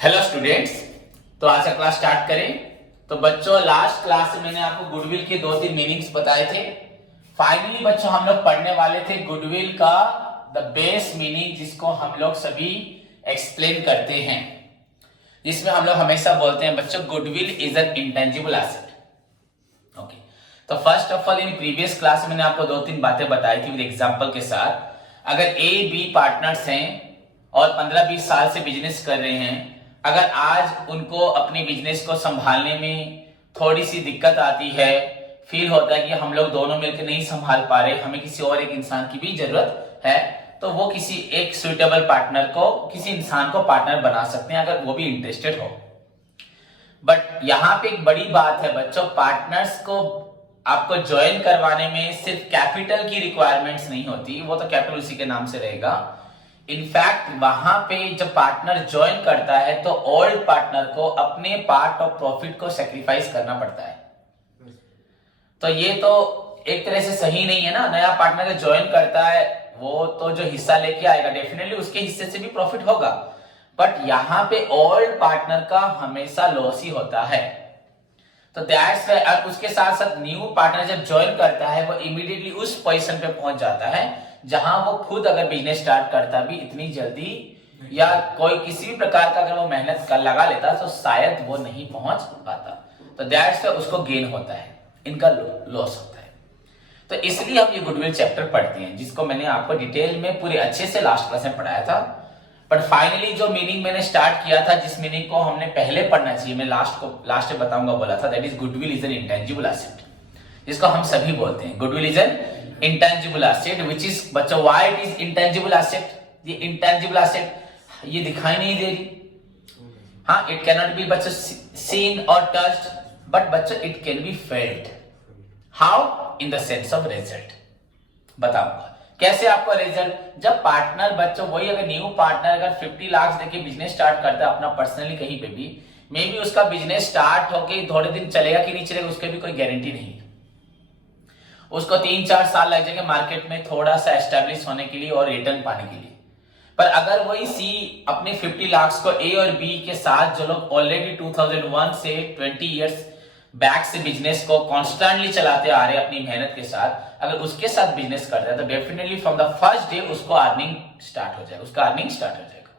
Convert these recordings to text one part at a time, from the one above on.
Hello students. तो आज का क्लास स्टार्ट करें। तो बच्चों, लास्ट क्लास में मैंने आपको गुडविल के 2-3 मीनिंग्स बताए थे। फाइनली बच्चों हम लोग पढ़ने वाले थे गुडविल का द बेस मीनिंग, जिसको हम लोग सभी एक्सप्लेन करते हैं, जिसमें हम लोग हमेशा बोलते हैं बच्चों goodwill is an intangible asset. Okay, तो first of all in previous class मैंने आपको 2-3 बातें बताई थी विद एग्जांपल के साथ। अगर ए बी पार्टनर्स हैं और 15-20 साल से बिजनेस कर रहे हैं, अगर आज उनको अपनी बिजनेस को संभालने में थोड़ी सी दिक्कत आती है, फील होता है कि हम लोग दोनों मिलकर नहीं संभाल पा रहे, हमें किसी और एक इंसान की भी जरूरत है, तो वो किसी एक सुइटेबल पार्टनर को, किसी इंसान को पार्टनर बना सकते हैं अगर वो भी इंटरेस्टेड हो। बट यहाँ पे एक बड़ी बात है बच्चों, पार्टनर्स को आपको ज्वाइन करवाने में सिर्फ कैपिटल की रिक्वायरमेंट्स नहीं होती, वो तो कैपिटल उसी के नाम से रहेगा। इनफैक्ट वहां पे जब पार्टनर ज्वाइन करता है तो ओल्ड पार्टनर को अपने पार्ट ऑफ प्रॉफिट को सेक्रीफाइस करना पड़ता है। तो ये तो एक तरह से सही नहीं है ना। नया पार्टनर जो ज्वाइन करता है वो तो जो हिस्सा लेके आएगा डेफिनेटली उसके हिस्से से भी प्रॉफिट होगा, बट यहाँ पे ओल्ड पार्टनर का हमेशा लॉस ही होता है। तो दैट्स व्हाई, और उसके साथ साथ न्यू पार्टनर जब ज्वाइन करता है वो इमीडिएटली उस पोजीशन पे पहुंच जाता है जहां वो खुद अगर बिजनेस स्टार्ट करता भी इतनी जल्दी या कोई किसी भी प्रकार का अगर वो मेहनत कर लगा लेता तो शायद वो नहीं पहुंच पाता। तो दैट्स व्हाई उसको गेन होता है, इनका लॉस होता है। तो इसलिए हम ये गुडविल चैप्टर पढ़ते हैं, जिसको मैंने आपको डिटेल में पूरे अच्छे से लास्ट क्लास में पढ़ाया था। बट फाइनली जो मीनिंग मैंने स्टार्ट किया था, जिस मीनिंग को हमने पहले पढ़ना चाहिए, मैं लास्ट में बताऊंगा बोला था, that is goodwill is an intangible asset, जिसको हम सभी बोलते हैं goodwill is an intangible asset, which is बच्चों why it is intangible asset. ये इंटेंजिबल एसेट ये दिखाई नहीं दे रही, हाँ, इट कैन नॉट बी बच्चों सीन और टच्ड, बट बच्चों it can be felt. How? In the sense of result. बताऊंगा कैसे आपको रिजल्ट, जब पार्टनर बच्चों वही अगर न्यू पार्टनर अगर 50 लाख देके बिजनेस स्टार्ट करता है अपना पर्सनली कहीं पे भी, मे बी उसका बिजनेस स्टार्ट होके थोड़े दिन चलेगा कि नहीं चलेगा उसके भी कोई गारंटी नहीं है। उसको 3-4 साल लग जाएंगे मार्केट में थोड़ा सा एस्टेब्लिश होने के लिए और रिटर्न पाने के लिए। पर अगर वही सी अपने 50 लाख को ए और बी के साथ, जो लोग ऑलरेडी 2001 से 20 इयर्स बैक से बिजनेस को कॉन्स्टेंटली चलाते आ रहे हैं अपनी मेहनत के साथ, अगर उसके साथ बिजनेस करता है तो definitely from the first day उसको अर्निंग स्टार्ट हो जाएगा, उसका अर्निंग स्टार्ट हो जाएगा।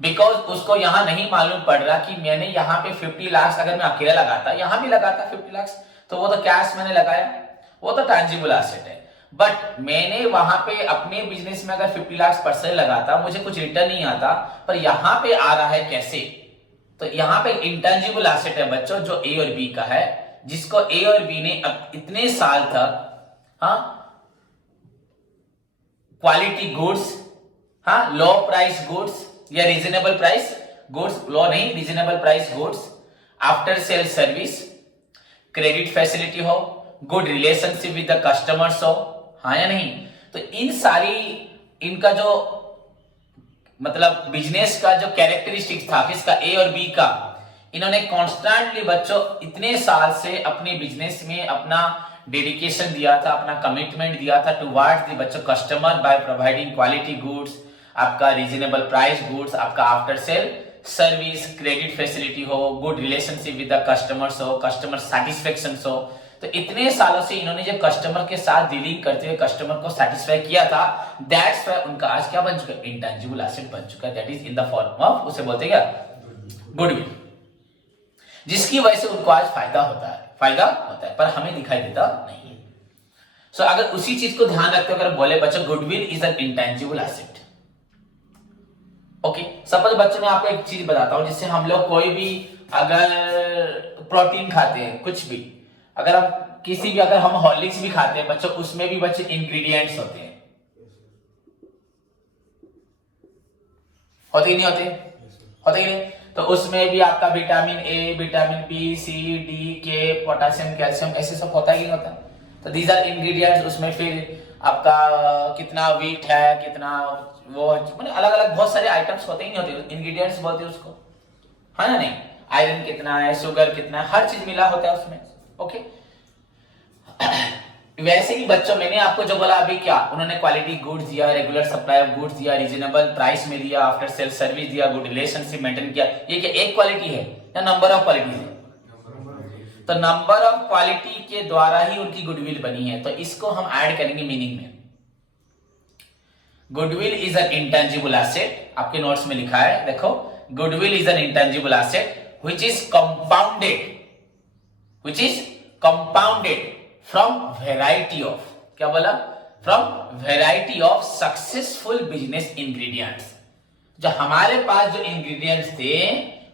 बिकॉज उसको यहां नहीं मालूम पड़ रहा कि मैंने यहाँ पे 50 लाख अगर मैं अकेला लगाता, यहां भी लगाता 50 लाख, तो वो तो कैश मैंने लगाया, वो तो टैंजिबल एसेट है। बट मैंने वहां पे अपने बिजनेस में अगर 50 लाख पर्सन लगाता, मुझे कुछ रिटर्न नहीं आता, पर यहां पे आ रहा है कैसे? तो यहां पे इंटेंजिबल एसेट है बच्चों जो ए और बी का है, जिसको ए और बी ने अब इतने साल तक, हाँ, क्वालिटी गुड्स, हाँ, लो प्राइस गुड्स या रीजनेबल प्राइस गुड्स, लो नहीं reasonable price goods, after sale service, credit facility हो, good relationship with the customers हो, हाँ या नहीं? तो इन सारी इनका जो मतलब बिजनेस का जो कैरेक्टरिस्टिक्स था किसका, ए और बी का, इन्होंने कॉन्स्टेंटली बच्चों इतने साल से अपने बिजनेस में अपना डेडिकेशन दिया था, अपना कमिटमेंट दिया था टुवर्ड्स द बच्चों customer by providing quality goods, आपका रीजनेबल प्राइस गुड्स, आपका after sale service, credit facility हो, good relationship with the customers हो, कस्टमर सेटिस्फेक्शन हो। तो इतने सालों से इन्होंने जब कस्टमर के साथ डीलिंग करते हुए कस्टमर को सेटिस्फाई किया था, दैट्स व्हाई उनका आज क्या बन चुका है, इंटेंजिबल एसेट बन चुका है, that is in the form of, उसे बोलते हैं क्या, गुडविल, जिसकी वजह से उनको आज फायदा होता है, पर हमें दिखाई देता नहीं है। सो अगर उसी चीज को ध्यान रखते अगर बोले बच्चों goodwill is an intangible asset. Okay, suppose बच्चों मैं आपको एक चीज बताता हूं, जिससे हम लोग कोई भी अगर प्रोटीन खाते हैं, कुछ भी, अगर हम किसी भी, अगर हम हॉर्लिक्स भी खाते हैं बच्चों, उसमें भी बच्चे इंग्रेडिएंट्स होते हैं, होते ही नहीं होते, होते ही नहीं? तो उसमें भी आपका vitamin A, vitamin B, C, D, K, potassium, calcium, ऐसे सब होता ही नहीं होता। तो दीज आर इंग्रेडिएंट्स। उसमें फिर आपका कितना वीट है, कितना वो, मतलब अलग अलग बहुत सारे आइटम्स होते ही नहीं होते, इंग्रेडिएंट्स बोलते हैं उसको, है ना नहीं? आयरन कितना है, शुगर कितना है, हर चीज मिला होता है उसमें। ओके वैसे ही बच्चों मैंने आपको जो बोला अभी क्या, उन्होंने क्वालिटी गुड्स दिया, रेगुलर सप्लाई ऑफ गुड्स दिया, रीजनेबल प्राइस में दिया, आफ्टर सेल सर्विस दिया, गुड रिलेशनशिप मेंटेन किया। ये क्या एक क्वालिटी है या नंबर ऑफ क्वालिटी है? तो नंबर ऑफ क्वालिटी के द्वारा ही उनकी गुडविल बनी है। तो इसको हम ऐड करेंगे मीनिंग में। Goodwill is an intangible asset, आपके नोट्स में लिखा है देखो, goodwill is an intangible asset which is compounded from variety of, क्या बोला, from variety of successful business ingredients. जो हमारे पास जो इंग्रेडिएंट्स थे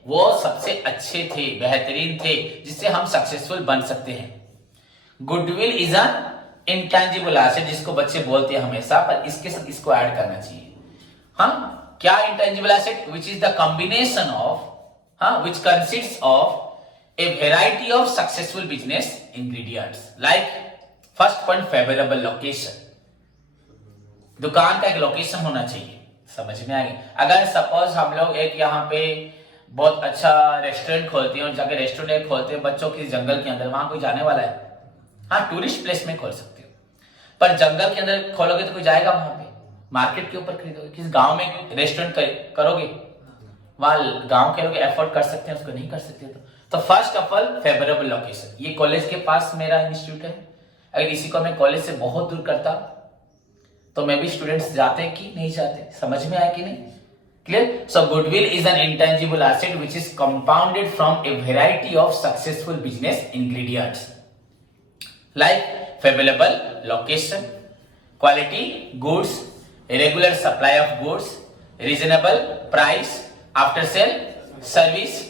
वो सबसे अच्छे थे, बेहतरीन थे, जिससे हम सक्सेसफुल बन सकते हैं। Goodwill is an intangible asset, जिसको बच्चे बोलते हैं हमेशा, पर इसके साथ इसको ऐड करना चाहिए। हाँ, क्या intangible asset? Which is the combination of, हाँ, which consists of a variety of successful business ingredients, like first point favorable location, दुकान का एक लोकेशन होना चाहिए। समझ में आ गई? अगर सपोज हम लोग एक यहाँ पे बहुत अच्छा रेस्टोरेंट खोलते हैं और जाके रेस्टोरेंट खोलते हैं बच्चों के जंगल के अंदर, वहां कोई जाने वाला है? हाँ, टूरिस्ट प्लेस में खोल सकते हो, पर जंगल के अंदर खोलोगे तो कोई जाएगा वहां पे? मार्केट के ऊपर खरीदोगे? किस गांव में रेस्टोरेंट करोगे? वहां गांव के लोग एफोर्ड कर सकते हैं, उसको नहीं कर सकते। तो first of all favourable location, ये कॉलेज के पास मेरा इंस्टीट्यूट है, अगर इसी को मैं कॉलेज से बहुत दूर करता तो मैं भी स्टूडेंट्स जाते कि नहीं जाते? समझ में आया कि नहीं? Clear? So goodwill is an intangible asset which is compounded from a variety of successful business ingredients like favourable location, quality goods, regular supply of goods, reasonable price, after sale service.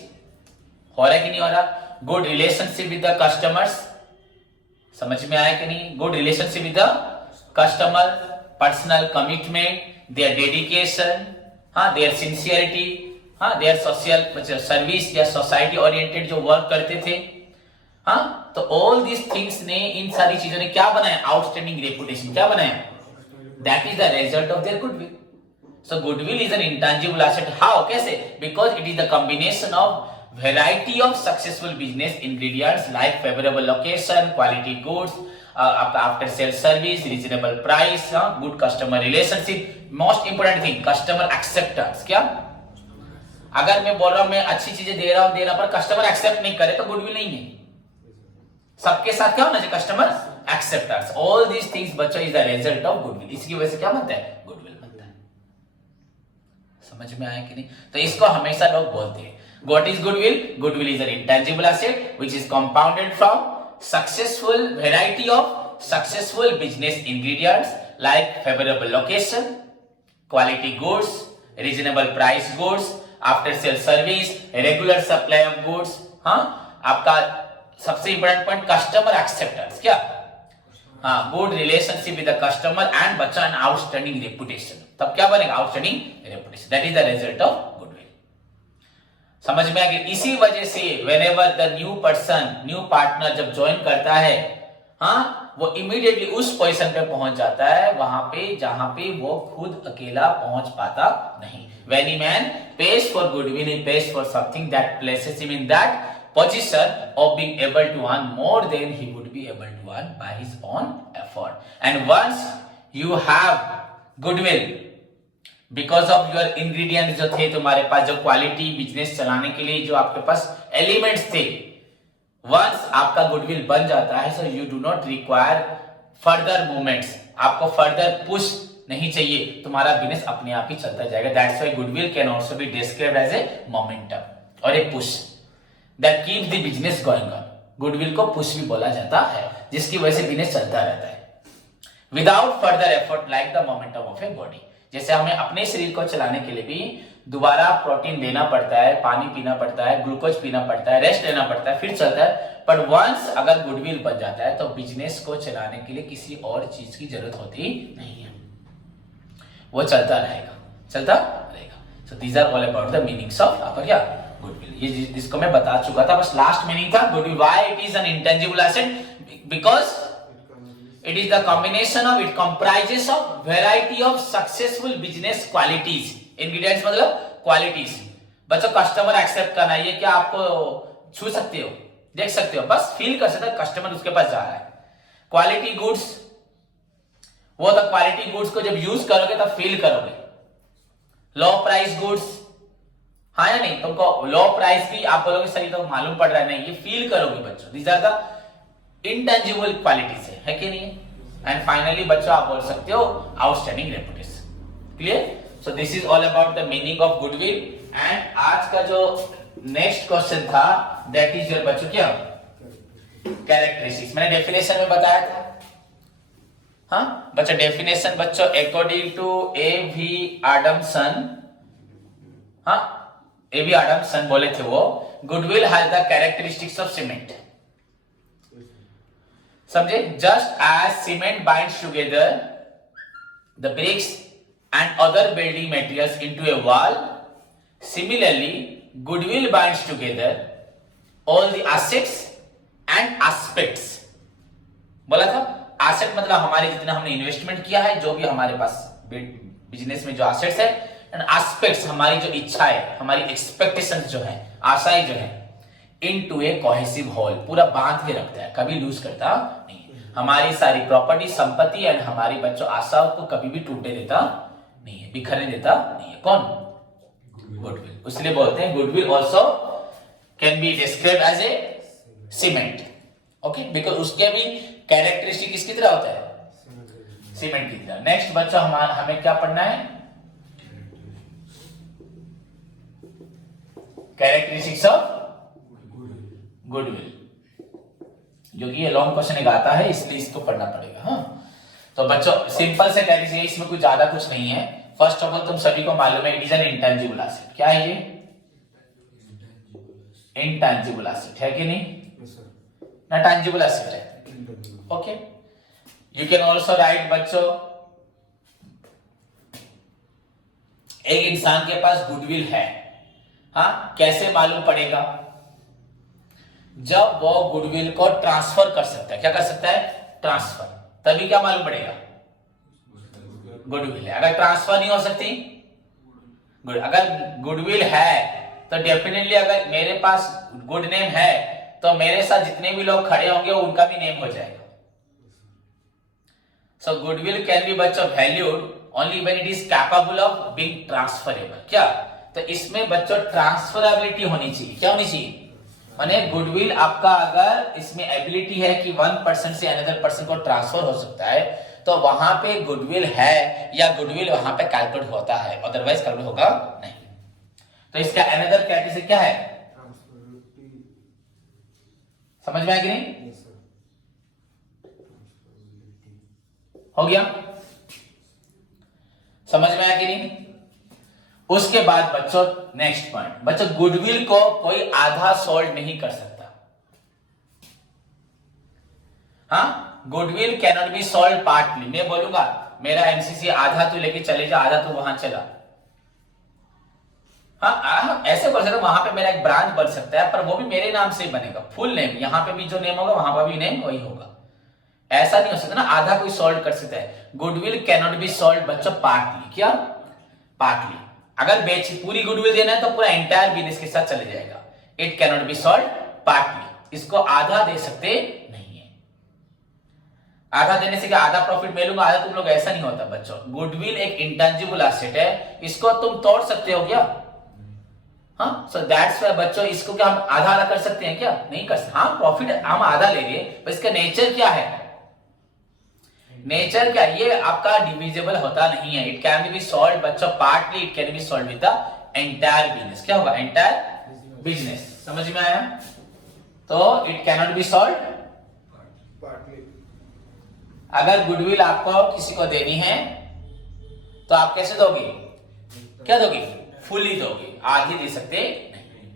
हो रहा है कि नहीं हो रहा? Good relationship with the customers, समझ में आया कि नहीं? Good relationship with the customer, personal commitment, their dedication, हाँ, देयर सिंसियरिटी, हाँ, देयर सोशल सर्विस या सोसाइटी ओरिएंटेड जो वर्क करते थे, हाँ। तो ऑल दिस थिंग्स ने, इन सारी चीजों ने क्या बनाया? Outstanding reputation. क्या बनाया? That is the result of their goodwill. So goodwill is an intangible asset. How? कैसे? Because it is the combination of variety of successful business ingredients like favorable location, quality goods, after sales service, reasonable price, good customer relationship, most important thing customer acceptance। क्या? अगर मैं बोल रहा हूं मैं अच्छी चीजें दे रहा हूं पर कस्टमर एक्सेप्ट नहीं करे तो गुडविल नहीं है। सबके साथ क्या होना चाहिए? Customer acceptance. All these things बच्चों is the result of goodwill. इसकी वजह से क्या बनता है? गुडविल बनता है। समझ में आया कि नहीं? तो इसको हमेशा लोग बोलते हैं। What is goodwill? Goodwill is an intangible asset which is compounded from successful variety of successful business ingredients like favorable location, quality goods, reasonable price goods, after sale service, regular supply of goods। हाँ, आपका सबसे important point customer acceptance. क्या? हाँ, good relationship with the customer and बच्चा an outstanding reputation. तब क्या बनेगा? Outstanding reputation. That is the result of समझ में आ गया? इसी वजह से whenever the new person, new partner जब ज्वाइन करता है, हाँ, वो इमीडिएटली उस पोजीशन पे पहुंच जाता है वहां पे जहां पे वो खुद अकेला पहुंच पाता नहीं। When a man pays for goodwill, he pays for something that places him in that position of being able to earn more than he would be able to earn by his own effort. And once you have goodwill, because of your ingredient जो थे तुम्हारे पास, जो quality business चलाने के लिए जो आपके पास एलिमेंट्स थे, वंस आपका गुडविल बन जाता है so you do not require further movements. आपको फर्दर पुश नहीं चाहिए, तुम्हारा बिजनेस अपने आप ही चलता जाएगा। That's why goodwill can also be described as a momentum और a push that keeps the business going on. Goodwill को पुश भी बोला जाता है, जिसकी वजह से बिजनेस चलता रहता है without further effort, like the momentum of a body. जैसे हमें अपने शरीर को चलाने के लिए भी दोबारा प्रोटीन देना पड़ता है, पानी पीना पड़ता है, ग्लूकोज पीना पड़ता है, रेस्ट लेना पड़ता है, फिर चलता है। पर वंस अगर गुडविल बन जाता है तो बिजनेस को चलाने के लिए किसी और चीज की जरूरत होती नहीं है, वो चलता रहेगा, चलता रहेगा। So these are all about the meanings of आपका क्या? गुडविल। ये जिसको मैं बता चुका था, बस लास्ट मीनिंग था goodwill. Why it is an intangible asset? Because it is the combination of, it comprises of variety of successful business qualities। ingredients मतलब qualities। बच्चों कस्टमर एक्सेप्ट करना, ये क्या आपको छू सकते हो, देख सकते हो, बस फील कर सकते हो कस्टमर उसके पास जा रहा है। क्वालिटी गुड्स, वो तो क्वालिटी गुड्स को जब यूज करोगे तब फील करोगे। लो प्राइस गुड्स, हाँ या नहीं, तुमको लो प्राइस भी आप बोलोगे सही तो मालूम पड़ रहा है, नहीं, ये फील करोगे बच्चों। These are the intangible qualities है कि नहीं? एंड फाइनली बच्चों आप बोल सकते हो outstanding reputation. Clear? So this is all about the meaning of goodwill. And आज का जो नेक्स्ट क्वेश्चन था दैट इज योर बच्चों क्या कैरेक्टरिस्टिक्स। मैंने डेफिनेशन में बताया था, हाँ बच्चों डेफिनेशन बच्चों अकॉर्डिंग टू ए.वी. एडमसन, हाँ ए.वी. एडमसन बोले थे वो, goodwill has the characteristics of cement. समझे? Just as cement binds together the bricks and other building materials into a wall, similarly goodwill binds together all the assets and aspects. बोला था asset मतलब हमारे जितना हमने इन्वेस्टमेंट किया है, जो भी हमारे पास बिजनेस में जो एसेट्स है, एंड एस्पेक्ट्स हमारी जो इच्छा है, हमारी एक्सपेक्टेशंस जो है, आशाएं जो है, इनटू ए कोहेसिव होल, पूरा बांध के रखता है, कभी लूज करता नहीं है। हमारी सारी प्रॉपर्टी, संपत्ति एंड हमारी बच्चों आशाओं को कभी भी टूटने देता नहीं है, बिखरने देता नहीं है। कौन? गुडविल। इसलिए बोलते हैं goodwill also can be describe as a cement. Okay, because उसके भी कैरेक्टरिस्टिक किसकी तरह होता है? सीमेंट की तरह। नेक्स्ट बच्चा हमें क्या पढ़ना है? कैरेक्टरिस्टिक्स ऑफ गुडविल, जो कि ये लॉन्ग क्वेश्चन एक आता है, इसलिए इसको पढ़ना पड़ेगा। हाँ, तो बच्चों सिंपल से कैरेक्टरिस्टिक, इसमें कुछ ज्यादा कुछ नहीं है। फर्स्ट ऑफ ऑल तुम सभी को मालूम है it is an intangible asset. क्या है ये? इंटेंजिबल एसेट है कि नहीं? ना टैंजिबल एसेट है। Okay, you can also right बच्चों, एक इंसान के पास गुडविल है, हाँ कैसे मालूम पड़ेगा? जब वो गुडविल को ट्रांसफर कर सकता है। क्या कर सकता है? ट्रांसफर। तभी क्या मालूम पड़ेगा? गुडविल है। अगर ट्रांसफर नहीं हो सकती, अगर गुडविल है तो डेफिनेटली अगर मेरे पास गुड नेम है तो मेरे साथ जितने भी लोग खड़े होंगे उनका भी नेम हो जाएगा। सो गुडविल कैन बी बच्चों valued only when it is capable of being transferable. क्या? तो इसमें बच्चों ट्रांसफरेबिलिटी होनी चाहिए। क्या होनी चाहिए? माने गुडविल आपका अगर इसमें एबिलिटी है कि वन पर्सन से अनदर पर्सन को ट्रांसफर हो सकता है, तो वहां पे गुडविल है या गुडविल वहां पे कैलकुलेट होता है, अदरवाइज कैलकुलेट होगा नहीं। तो इसका अनदर कैरेक्टरिस्टिक क्या है? समझ में आया कि नहीं? हो गया? समझ में आया कि नहीं? उसके बाद बच्चों नेक्स्ट पॉइंट, बच्चों गुडविल को कोई आधा सोल्ड नहीं कर सकता। हाँ, goodwill can not be sold partly. मैं बोलूंगा मेरा एमसीसी आधा तू लेके चले जा, आधा तू वहां चला, हाँ ऐसे बोल सकते, वहां पे मेरा एक ब्रांच बन सकता है, पर वो भी मेरे नाम से ही बनेगा, फुल नेम। यहां पे भी जो नेम होगा वहां पर भी नेम वही होगा। ऐसा नहीं हो सकता ना आधा कोई सॉल्व कर सकता है। Goodwill can not be solve बच्चों पार्टली। क्या? पार्टली। अगर बेच पूरी गुडविल देना है तो पूरा एंटायर बिजनेस के साथ चले जाएगा। It can not be solve partly. इसको आधा दे सकते नहीं है। आधा देने से क्या आधा प्रॉफिट मैं लूंगा, आधा तुम लोग, ऐसा नहीं होता बच्चों। गुडविल एक इंटेंजिबल एसेट है, इसको तुम तोड़ सकते हो क्या? हाँ, सो दैट्स व्हाई बच्चों इसको क्या हम आधा आधा कर सकते हैं? क्या नहीं कर सकते। हाँ, प्रॉफिट हम आधा ले रहे हैं, पर इसका नेचर क्या है? नेचर क्या? ये आपका डिविजिबल होता नहीं है। इट कैन बी सॉल्व बच्चों partly, it can be solve with the entire business. क्या होगा? Entire business. समझ में आया? तो it can not be solve partly. अगर गुडविल आपको किसी को देनी है तो आप कैसे दोगे? क्या दोगे? फुली दोगे, आधी दे सकते नहीं।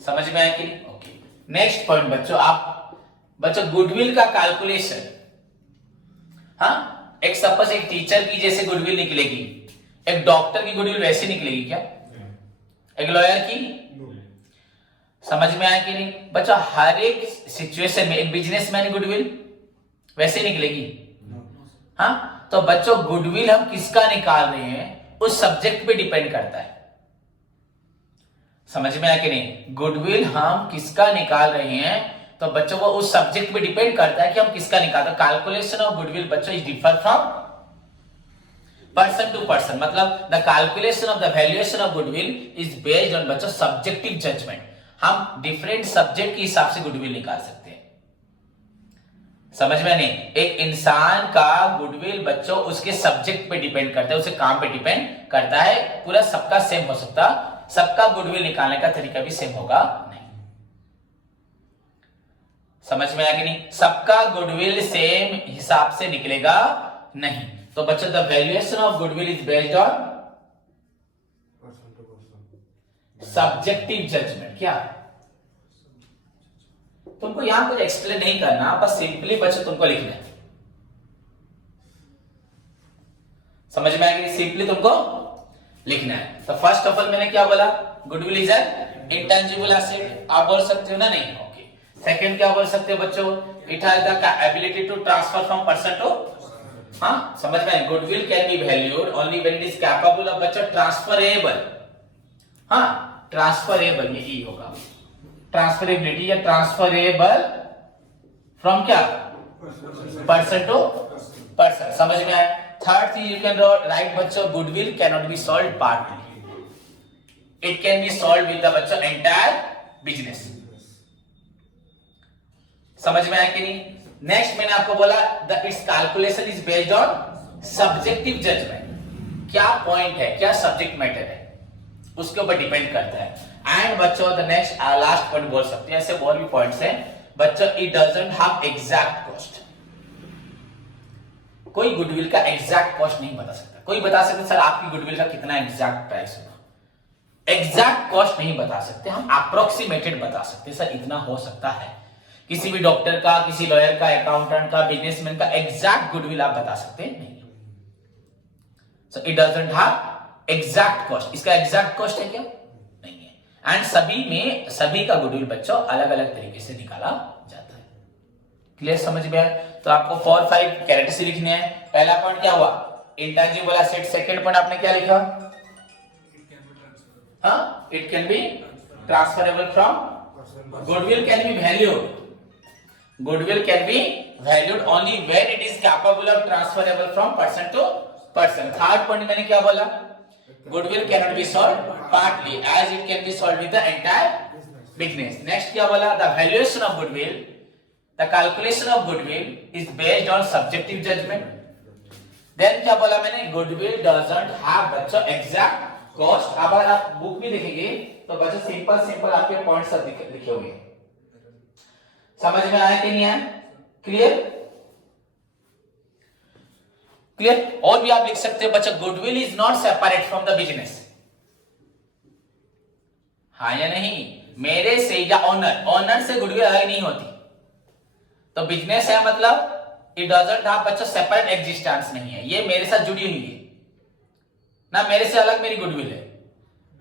समझ में आया कि नहीं? ओके, नेक्स्ट पॉइंट बच्चों, आप बच्चों गुडविल का कैलकुलेशन, हाँ एक सपोज एक टीचर की जैसे गुडविल निकलेगी, एक डॉक्टर की गुडविल वैसे निकलेगी क्या? एक लॉयर की? समझ में आया कि नहीं बच्चों? हर एक सिचुएशन में एक बिजनेसमैन की गुडविल वैसे निकलेगी। हाँ, तो बच्चों गुडविल हम किसका निकाल रहे हैं उस सब्जेक्ट पे डिपेंड करता है। समझ में आया कि नहीं? गुडविल हम किसका निकाल रहे हैं तो बच्चों को उस सब्जेक्ट पे डिपेंड करता है कि हम किसका निकालते हैं। कैलकुलेशन ऑफ गुडविल बच्चों is differ from person to person, मतलब the calculation of the valuation of goodwill is based on बच्चों सब्जेक्टिव जजमेंट। हम डिफरेंट सब्जेक्ट के हिसाब से गुडविल निकाल सकते हैं। समझ में नहीं? एक इंसान का गुडविल बच्चों उसके सब्जेक्ट पे डिपेंड करता है, उसके काम पे डिपेंड करता है। पूरा सबका सेम हो सकता, सबका गुडविल निकालने का तरीका भी सेम होगा नहीं। समझ में आया कि नहीं? सबका गुडविल सेम हिसाब से निकलेगा नहीं। तो बच्चों the valuation of goodwill is based on subjective judgement. क्या तुमको यहां कुछ एक्सप्लेन नहीं करना, बस सिंपली बच्चों तुमको लिखना है। समझ में आएगी? सिंपली तुमको लिखना है। तो फर्स्ट ऑफ ऑल मैंने क्या बोला? Goodwill is an intangible asset. आप बोल सकते हो ना? नहीं। ओके। सेकंड क्या बोल सकते हो बच्चों? It has the ability to transfer from person to, हाँ समझ में? Goodwill can be valued only when it is capable of बच्चों ट्रांसफरेबल। हाँ ट्रांसफरेबल, ये ई होगा, ट्रांसफरेबिलिटी या ट्रांसफरेबल फ्रॉम क्या? Person to person. समझ में आया? Third thing you can write बच्चों goodwill can not be solve partly, it can be solve with the बच्चों एंटायर बिजनेस। समझ में आया कि नहीं? नेक्स्ट मैंने आपको बोला the it's calculation is based on subjective judgement. क्या पॉइंट है, क्या सब्जेक्ट मैटर है, उसके ऊपर डिपेंड करता है। एंड बच्चों द नेक्स्ट लास्ट पॉइंट बोल सकते हैं, ऐसे और भी पॉइंट्स हैं बच्चों। It doesn't have exact cost. कोई गुडविल का एग्जैक्ट कॉस्ट नहीं बता सकता। कोई बता सकते सर आपकी गुडविल का कितना एग्जैक्ट प्राइस होगा, एग्जैक्ट कॉस्ट नहीं बता सकते। हम अप्रोक्सीमेटेड बता सकते सर इतना हो सकता है। किसी भी डॉक्टर का, किसी लॉयर का, अकाउंटेंट का, बिजनेसमैन का एग्जैक्ट गुडविल आप बता सकते नहीं। So it doesn't have exact cost. इसका एग्जैक्ट कॉस्ट है क्या? नहीं है। एंड सभी का गुडविल बच्चों अलग अलग तरीके से निकाला जाता है। क्लियर? समझ में आया? तो आपको 4-5 कैरेक्टरिस्टिक लिखने हैं। पहला पॉइंट क्या हुआ? Intangible asset. सेकंड पॉइंट आपने क्या लिखा? हाँ it can B transferable from, goodwill can be valued, goodwill can be valued only when it is capable of transferable from person to person. Third point मैंने क्या बोला? Goodwill cannot be solved partly as it can be solved with the entire business. Next क्या बोला? The valuation of goodwill, the calculation of goodwill is based on subjective judgment. Then क्या बोला मैंने? Goodwill doesn't have बच्चों exact cost. अब अगर आप book भी देखेंगे तो बच्चों सिंपल आपके पॉइंट्स सब लिखे हुए हैं। समझ में आया कि नहीं आया? क्लियर? क्लियर? और भी आप लिख सकते हो बच्चा goodwill is not separate from the business. हाँ या नहीं? मेरे से या ऑनर से गुडविल अलग नहीं होती। तो बिजनेस है मतलब इट डजंट हैव बच्चा सेपरेट एग्जिस्टेंस नहीं है, ये मेरे साथ जुड़ी हुई है ना, मेरे से अलग मेरी गुडविल है।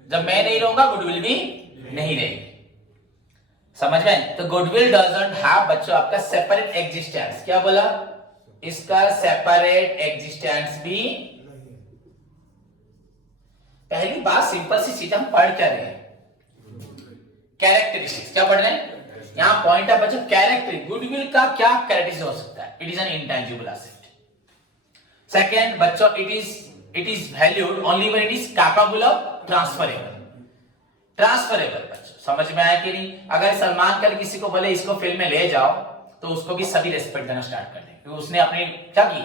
जब मैं नहीं रहूंगा गुडविल भी नहीं रहेगी। समझ में? तो गुडविल डजंट हैव बच्चों आपका सेपरेट एग्जिस्टेंस। क्या बोला? इसका सेपरेट एग्जिस्टेंस भी। पहली बात सिंपल सी चीज हम पढ़ क्या रहे हैं? कैरेक्टरिस्टिक्स। क्या पढ़ रहे हैं? यहां पॉइंट है बच्चों कैरेक्टर। गुडविल का क्या कैरेक्टरिस्टिक हो सकता है? It is an intangible asset. Second बच्चों it is valued only when it is capable of transferable. Transferable बच्चों समझ में आया कि नहीं? अगर सलमान खान किसी को बोले इसको फिल्म में ले जाओ तो उसको भी सभी रेस्पेक्ट देना स्टार्ट कर देंगे क्योंकि उसने अपनी क्या की?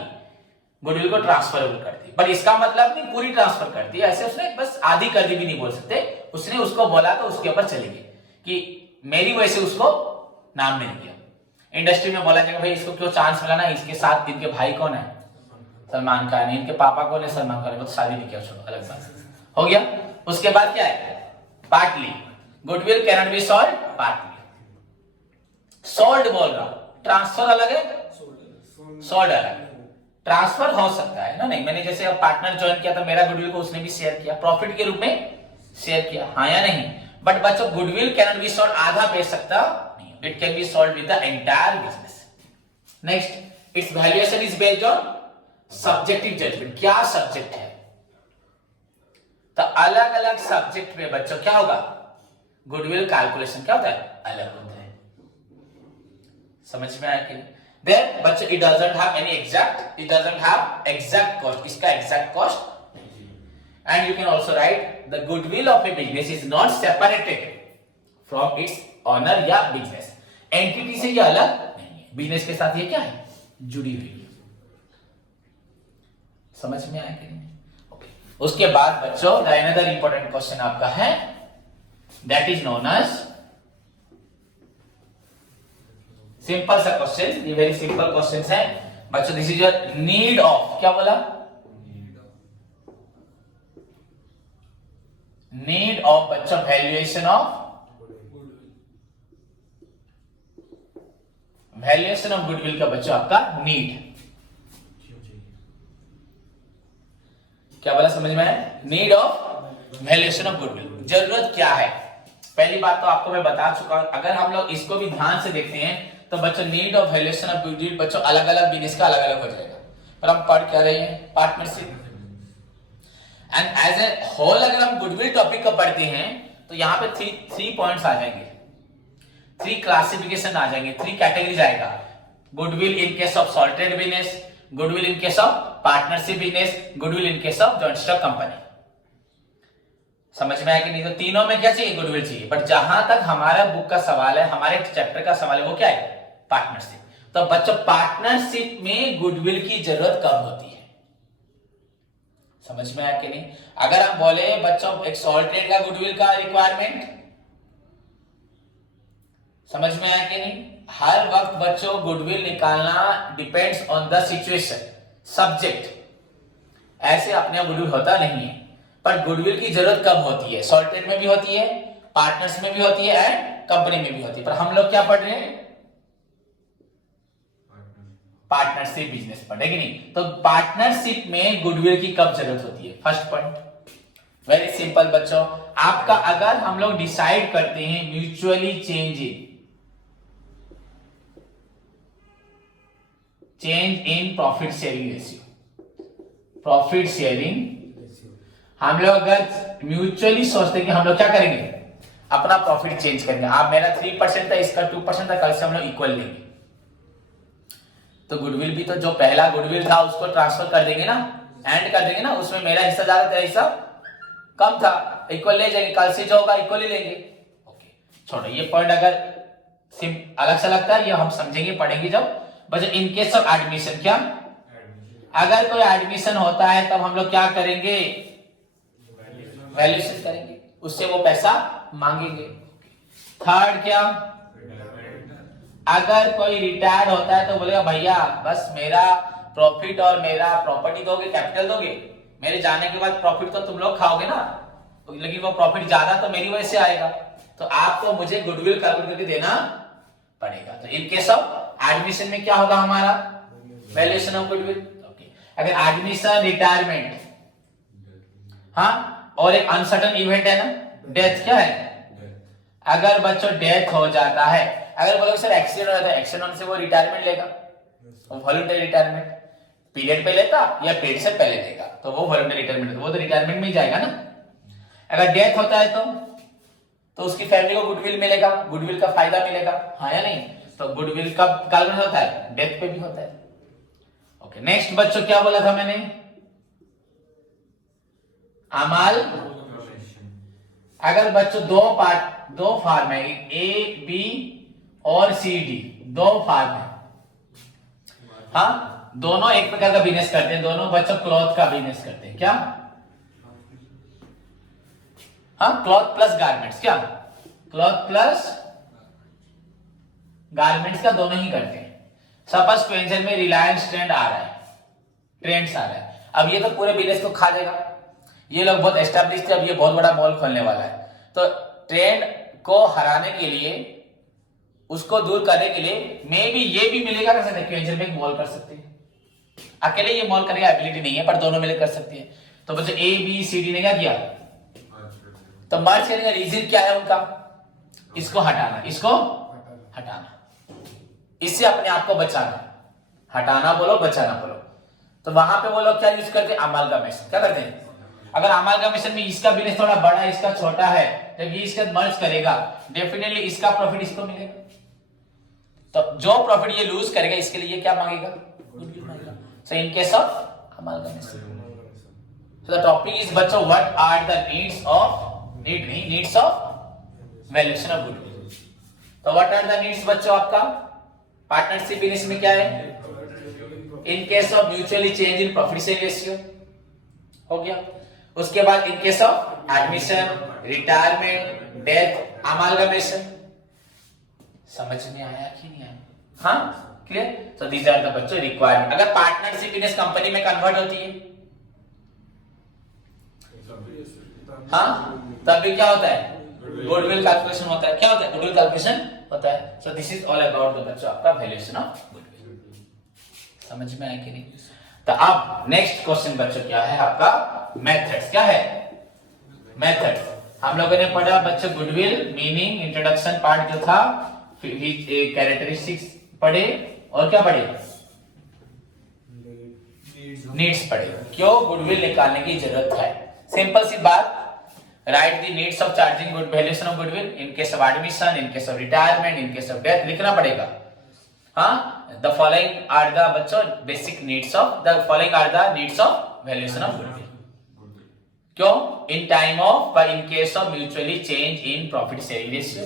गुडविल को ट्रांसफरेबल कर दी। पर इसका मतलब नहीं पूरी ट्रांसफर कर दी, ऐसे उसने बस आधी कर दी भी नहीं बोल सकते। उसने उसको बोला तो उसके ऊपर चले गए कि मेरी वजह से उसको नाम नहीं दिया। इंडस्ट्री में बोला जाएगा भाई इसको क्यों चांस मिला ना, इसके साथ इनके भाई कौन है? सलमान खान है। इनके पापा कौन है? सलमान खान है। वो तो शादी नहीं किया, छोड़ो अलग बात हो गया। उसके बाद क्या है? Partly goodwill cannot be solve partly. Solve बोल रहा हूं, ट्रांसफर अलग है, सॉल्व अलग है। ट्रांसफर हो सकता है ना, नहीं मैंने जैसे अब पार्टनर ज्वाइन किया तो मेरा गुडविल को उसने भी शेयर किया, प्रॉफिट के रूप में शेयर किया, हाँ या नहीं? बट बच्चों गुडविल कैनॉट बी सॉल्व आधा बेच सकता नहीं, it can be solve with the entire business. Next its valuation is based on subjective judgement. क्या सब्जेक्ट है? तो अलग अलग सब्जेक्ट में बच्चों क्या होगा? गुडविल कैलकुलेशन क्या होता है? अलग होता है। समझ में आया कि नहीं? देन बच्चों it doesn't have any exact, it doesn't have exact cost, इसका exact cost. And you can also write the goodwill of a business is not separated from its owner या बिजनेस। एंटिटी से ये अलग नहीं है, business के साथ ये क्या है, जुड़ी हुई है। समझ में आया कि नहीं? ओके। उसके बाद बच्चों अनदर इंपॉर्टेंट क्वेश्चन आपका है that is known as, simple सा क्वेश्चन, ये वेरी सिंपल क्वेश्चन है बच्चों। This is your need of, क्या बोला, नीड ऑफ बच्चों, valuation of, valuation of goodwill का बच्चों आपका नीड, क्या बोला, समझ में आया? Need of valuation of goodwill, जरूरत क्या है। पहली बात तो आपको मैं बता चुका हूं, अगर हम लोग इसको भी ध्यान से देखते हैं तो बच्चों need of valuation of goodwill बच्चों अलग अलग बिजनेस का अलग अलग हो जाएगा, पर हम पढ़ क्या रहे हैं, partnership. And as a whole अगर हम गुडविल टॉपिक को पढ़ते हैं तो यहाँ पे थ्री पॉइंट्स आ जाएंगे, थ्री क्लासिफिकेशन आ जाएंगे, थ्री कैटेगरीज आएगा। Goodwill in case of salted business, goodwill in case of partnership business, goodwill in case of joint stock company. समझ में आया कि नहीं? तो तीनों में क्या चाहिए, गुडविल चाहिए। बट जहां तक हमारा बुक का सवाल है, हमारे चैप्टर का सवाल है, वो क्या है, पार्टनरशिप। तो बच्चों पार्टनरशिप में गुडविल की जरूरत कब होती है, समझ में आया कि नहीं? अगर हम बोले बच्चों एक सॉल्ट ट्रेड का गुडविल का रिक्वायरमेंट, समझ में आया कि नहीं? हर वक्त बच्चों गुडविल निकालना depends on the situation, subject, ऐसे अपने गुडविल होता नहीं है। पर गुडविल की जरूरत कब होती है, सॉल्ट ट्रेड में भी होती है, पार्टनर्स में भी होती है एंड कंपनी में भी होती है। पर हम लोग क्या पढ़ रहे हैं, पार्टनरशिप बिजनेस पढ़े कि नहीं? तो पार्टनरशिप में गुडविल की कब जरूरत होती है, फर्स्ट पॉइंट वेरी सिंपल बच्चों। आपका अगर हम लोग डिसाइड करते हैं mutually change in profit sharing ratio, profit sharing हम लोग अगर म्यूचुअली सोचते हैं कि हम लोग क्या करेंगे, अपना प्रॉफिट चेंज करेंगे, आप मेरा 3% था, इसका 2% था, कल से हम लोग इक्वल लेंगे, तो गुडविल भी तो जो पहला गुडविल था उसको ट्रांसफर कर देंगे ना, एंड कर देंगे ना, उसमें मेरा हिस्सा ज्यादा था, हिस्सा कम था, इक्वल ले जाएंगे, कल से जो होगा इक्वल ही लेंगे। ओके छोड़ो ये पॉइंट, अगर अलग से लगता है ये हम समझेंगे पढ़ेंगे जब। बस इन केस ऑफ एडमिशन, क्या अगर कोई एडमिशन होता है तब हम लोग क्या करेंगे, वैल्यूएशन करेंगे, उससे वो पैसा मांगेंगे। थर्ड क्या, अगर कोई रिटायर्ड होता है तो बोलेगा भैया बस मेरा प्रॉफिट और मेरा प्रॉपर्टी दोगे, कैपिटल दोगे, मेरे जाने के बाद प्रॉफिट तो तुम लोग खाओगे ना, लेकिन वो प्रॉफिट ज्यादा तो मेरी वजह से आएगा, तो आपको मुझे गुडविल कैलकुलेट करके देना पड़ेगा। तो इन केस ऑफ एडमिशन में क्या होगा हमारा, वैल्यूएशन ऑफ गुडविल। ओके अगर एडमिशन, रिटायरमेंट, हाँ, और एक अनसर्टन इवेंट है ना, डेथ, क्या है, अगर बच्चों डेथ हो जाता है, अगर बोलो सर एक्सीडेंट हो जाता है, एक्सीडेंट होने से वो रिटायरमेंट लेगा, वो वॉलंटरी रिटायरमेंट पीरियड पे लेता या पीरियड से पहले लेगा, तो वो वॉलंटरी रिटायरमेंट, वो तो रिटायरमेंट में ही जाएगा ना। अगर डेथ होता है तो उसकी फैमिली को गुडविल मिलेगा, गुडविल का फायदा मिलेगा, हाँ या नहीं? तो गुडविल कब कैलकुलेट होता है, डेथ पे भी होता है। ओके नेक्स्ट बच्चों क्या बोला था मैंने, अमाल, अगर बच्चों दो फार्म है, ए बी और सी डी, दो फार्म है, हाँ, दोनों एक प्रकार का बिजनेस करते हैं, दोनों बच्चों क्लॉथ का बिजनेस करते हैं, क्या, हाँ, क्लॉथ प्लस गारमेंट्स, क्या, क्लॉथ प्लस गारमेंट्स का दोनों ही करते हैं। सपोज क्वेंचर में रिलायंस ट्रेंड्स आ रहा है, अब ये तो पूरे बिजनेस को खा जाएगा, ये लोग बहुत एस्टेब्लिश थे, अब ये बहुत बड़ा मॉल खोलने वाला है, तो ट्रेंड को हराने के लिए, उसको दूर करने के लिए मे भी ये भी मिलेगा कर सकते हैं, क्वेंचर में एक मॉल कर सकते हैं, अकेले ये मॉल करने की एबिलिटी नहीं है, पर दोनों मिलकर कर सकती है। तो बच्चों ए बी सी डी ने क्या किया, तो मर्ज करने का रीजन क्या है उनका, इसको हटाना, इसको हटाना, इससे अपने आप को बचाना, हटाना बोलो बचाना बोलो। तो वहां पे वो लोग क्या यूज करते हैं, अमालगमेशन, क्या करते हैं, अगर अमालगमेशन में इसका बिजनेस थोड़ा बड़ा है, इसका छोटा है, जब ये इसका मर्ज करेगा डेफिनेटली इसका प्रॉफिट इसको मिलेगा, तो जो प्रॉफिट ये लूज करेगा इसके लिए क्या मांगेगा, गुडविल मांगेगा। So in case of amalgamation, so the topic is बच्चों what are the needs of valuation of goodwill. तो व्हाट आर द नीड्स बच्चों आपका पार्टनरशिप बिजनेस में क्या है, in case of mutually change in profit share ratio हो गया। उसके बाद in case of admission, retirement, death, amalgamation. समझ में आया कि नहीं आया? हाँ, clear. So these are the बच्चों रिक्वायरमेंट। अगर पार्टनरशिप बिजनेस कंपनी में कन्वर्ट होती है, हाँ, तब भी क्या होता है, गुडविल कैलकुलेशन होता है। क्या होता है, गुडविल कैलकुलेशन होता है। So this is all about the बच्चों आपका वैल्यूएशन ऑफ गुडविल। समझ में आया कि नहीं? तो अब नेक्स्ट क्वेश्चन बच्चों क्या है आपका, मेथड्स। क्या है, मेथड्स। हम लोगों ने पढ़ा बच्चों गुडविल मीनिंग, इंट्रोडक्शन पार्ट जो था, कैरेक्टरिस्टिक्स पढ़े, और क्या पढ़े, नीड्स पढ़े। क्यों गुडविल निकालने की जरूरत है, सिंपल सी बात। Write the needs of charging good valuation of goodwill in case of admission, in case of retirement, in case of death, लिखना पड़ेगा। हाँ, द फॉलोइंग आर द बच्चों basic needs of, the following are the needs of valuation of goodwill. क्यों, in time of, in case of mutually change in profit sharing ratio,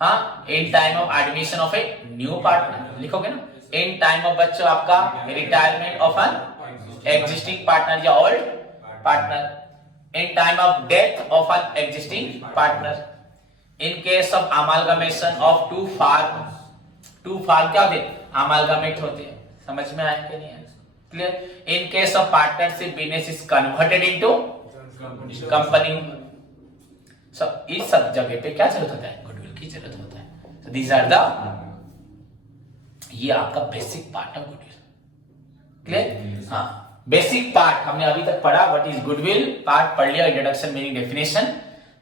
हाँ, in time of admission of a new partner, लिखोगे ना, इन time of बच्चों आपका retirement of an existing partner या old partner, in time of death of an existing partner, in case of amalgamation of two farm क्या होते हैं, amalgamate होते हैं। समझ में आया कि नहीं? Clear. in case of partnership business is converted into company, सब इस सब जगह पे क्या जरूरत होता है, गुडविल की जरूरत होता है। so these are the, ये आपका basic part of goodwill. Clear, हाँ, बेसिक पार्ट हमने अभी तक पढ़ा, व्हाट इज गुडविल पार्ट पढ़ लिया, इंट्रोडक्शन मीनिंग डेफिनेशन,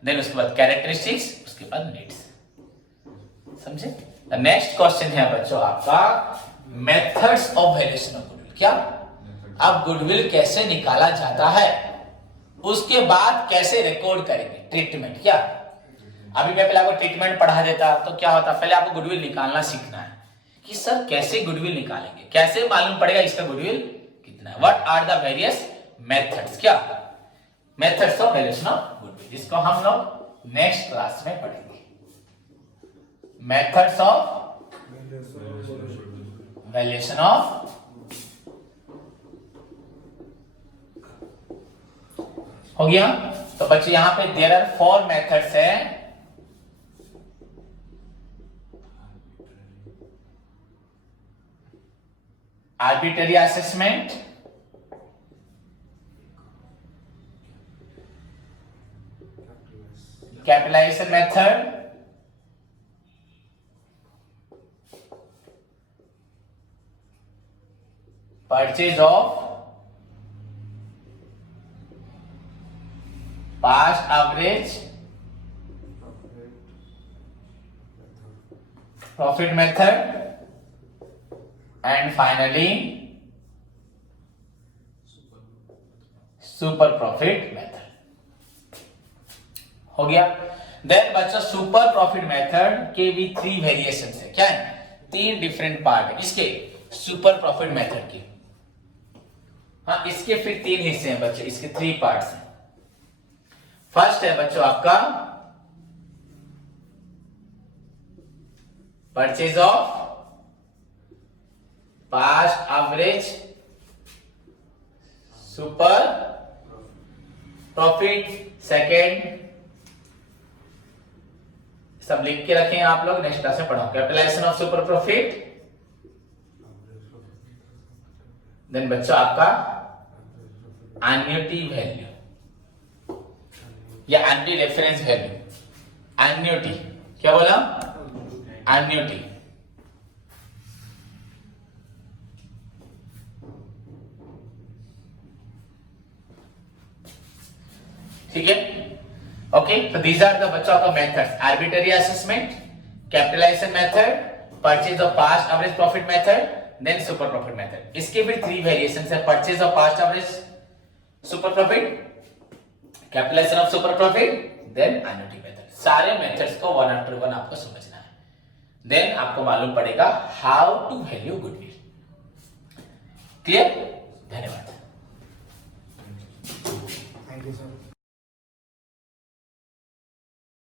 देन उसके बाद कैरेक्टरिस्टिक्स, उसके बाद नीड्स। समझे? नेक्स्ट क्वेश्चन है बच्चों आपका methods of valuation of goodwill. क्या, अब गुडविल कैसे निकाला जाता है, उसके बाद कैसे रिकॉर्ड करेंगे, ट्रीटमेंट। क्या, अभी मैं पहले आपको ट्रीटमेंट पढ़ा देता तो क्या होता, पहले आपको गुडविल निकालना सीखना है कि सर कैसे गुडविल निकालेंगे, कैसे मालूम पड़ेगा इसका गुडविल कितना है, what are the various methods. क्या, methods of valuation of goodwill, जिसको हम लोग नेक्स्ट क्लास में पढ़ेंगे। मेथड्स ऑफ वैल्यूएशन ऑफ, हो गया। तो बच्चे यहां पे देयर आर 4 मेथड्स है। Arbitrary assessment, capitalisation method, purchase of past average profit method, and finally super profit method. हो गया। देन बच्चों सुपर प्रॉफिट मेथड के भी 3 वेरिएशन है। क्या है, 3 डिफरेंट पार्ट है इसके सुपर प्रॉफिट मेथड के। हाँ, इसके फिर 3 हिस्से हैं बच्चों, इसके 3 पार्ट्स हैं। फर्स्ट है बच्चों आपका purchase of past average super profit, second सब लिख के रखें आप लोग, नेक्स्ट क्लास में पढ़ो। Capitalisation of super profit, then बच्चों आपका एन्युटी वैल्यू या एन्युटी रेफरेंस वैल्यू। एन्युटी क्या बोला, एन्युटी, ठीक है। ओके, तो दीज आर द बच्चों का methods, arbitrary assessment, capitalisation method, purchase of past average profit method, then super profit method. इसके भी 3 वेरिएशंस है, purchase of past average super profit, capitalisation of super profit, then annuity method. सारे methods को one after one आपको समझना है। देन आपको मालूम पड़ेगा how to value goodwill. Clear? धन्यवाद। Thank you sir.